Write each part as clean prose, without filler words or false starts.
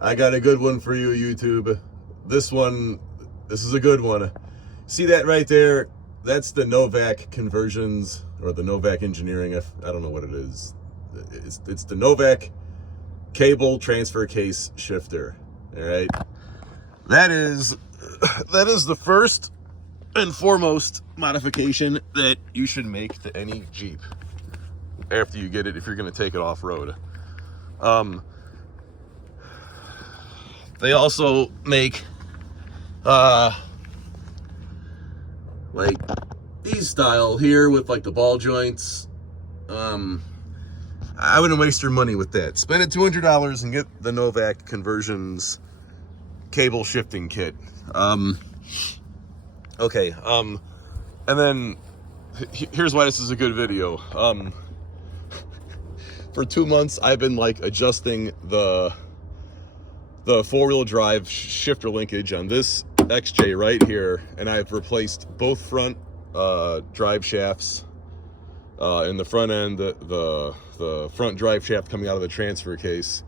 I got a good one for you, YouTube. This is a good one. See that right there? That's the Novak conversions, or the Novak engineering. I don't know what it is. It's the Novak cable transfer case shifter. All right. That is the first and foremost modification that you should make to any Jeep after you get it, if you're going to take it off-road. They also make like these style here with like the ball joints. I wouldn't waste your money with that. Spend it $200 and get the Novak conversions cable shifting kit. Okay, and then here's why this is a good video. For 2 months I've been like adjusting the four-wheel drive shifter linkage on this XJ right here, and I've replaced both front drive shafts in the front end, the front drive shaft coming out of the transfer case.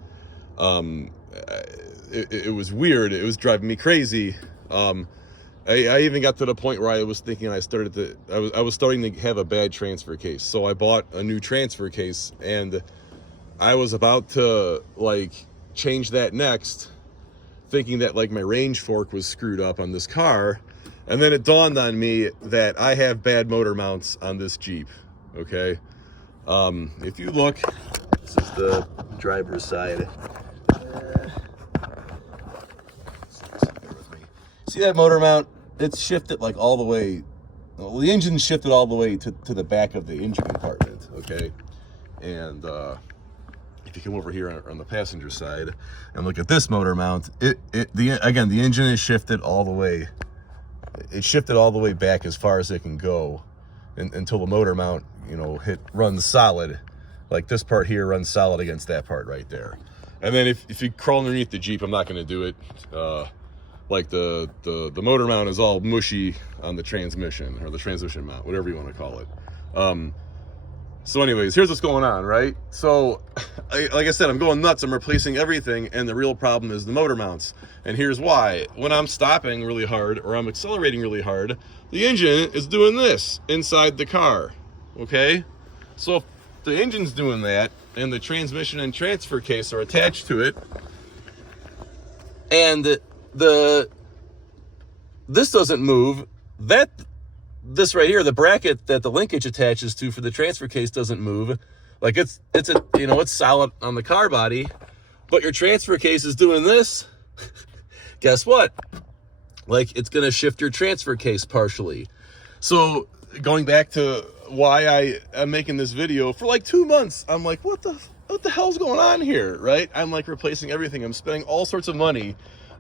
It was weird. It was driving me crazy. I even got to the point where I was thinking I was starting to have a bad transfer case. So I bought a new transfer case, and I was about to like change that next, thinking that like my range fork was screwed up on this car. And then it dawned on me that I have bad motor mounts on this Jeep. Okay. If you look, this is the driver's side. See that motor mount? It's shifted like all the way. Well, the engine's shifted all the way to the back of the engine compartment. Okay. And if you come over here on the passenger side and look at this motor mount, the engine is shifted all the way. It's shifted all the way back as far as it can go, until the motor mount, runs solid. Like this part here runs solid against that part right there. And then if you crawl underneath the Jeep, I'm not going to do it. Like the motor mount is all mushy on the transmission, or the transmission mount, whatever you want to call it. So anyways, here's what's going on, right? So, like I said, I'm going nuts. I'm replacing everything, and the real problem is the motor mounts. And here's why. When I'm stopping really hard, or I'm accelerating really hard, the engine is doing this inside the car, okay? So if the engine's doing that, and the transmission and transfer case are attached to it, and this doesn't move, this right here, the bracket that the linkage attaches to for the transfer case doesn't move. Like it's solid on the car body, but your transfer case is doing this. Guess what? Like, it's gonna shift your transfer case partially. So going back to why I am making this video, for like 2 months, I'm like, what the hell's going on here, right? I'm like replacing everything. I'm spending all sorts of money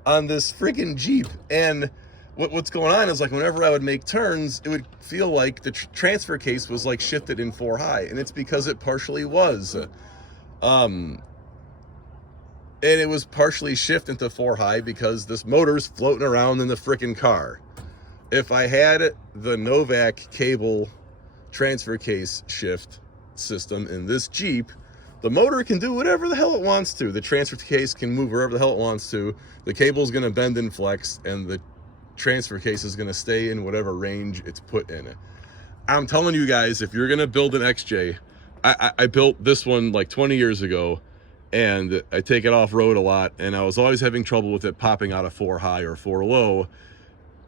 on this freaking Jeep, and what's going on is, like, whenever I would make turns, it would feel like the transfer case was like shifted in 4 high, and it's because it partially was. And it was partially shifted to 4 high because this motor's floating around in the freaking car. If I had the Novak cable transfer case shift system in this Jeep, the motor can do whatever the hell it wants to. The transfer case can move wherever the hell it wants to. The cable's gonna bend and flex, and the transfer case is going to stay in whatever range it's put in. I'm telling you guys, if you're going to build an XJ, I built this one like 20 years ago, and I take it off road a lot, and I was always having trouble with it popping out of 4 high or 4 low.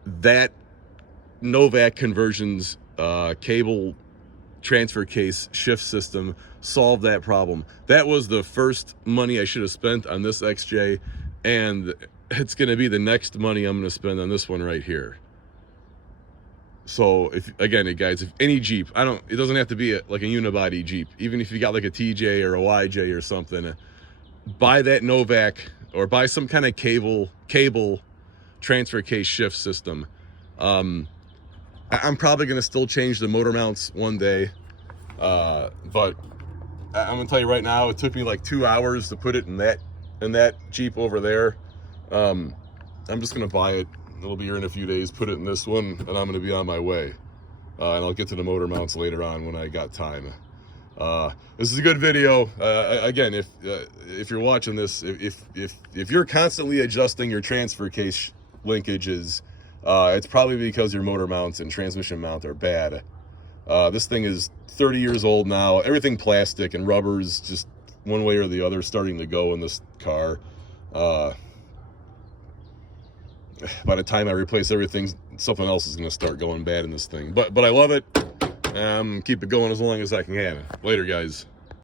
That Novak conversions cable transfer case shift system solved that problem. That was the first money I should have spent on this XJ, and it's going to be the next money I'm going to spend on this one right here. So again, guys, if any Jeep, it doesn't have to be like a unibody Jeep. Even if you got like a TJ or a YJ or something, buy that Novak, or buy some kind of cable transfer case shift system. I'm probably going to still change the motor mounts one day. But I'm going to tell you right now, it took me like 2 hours to put it in that Jeep over there. I'm just gonna buy it. It'll be here in a few days, put it in this one, and I'm gonna be on my way. And I'll get to the motor mounts later on when I got time. This is a good video. Again, if you're watching this, if you're constantly adjusting your transfer case linkages, it's probably because your motor mounts and transmission mount are bad. This thing is 30 years old now. Everything plastic and rubber's just one way or the other starting to go in this car. By the time I replace everything, something else is going to start going bad in this thing. But I love it. Keep it going as long as I can. Later, guys.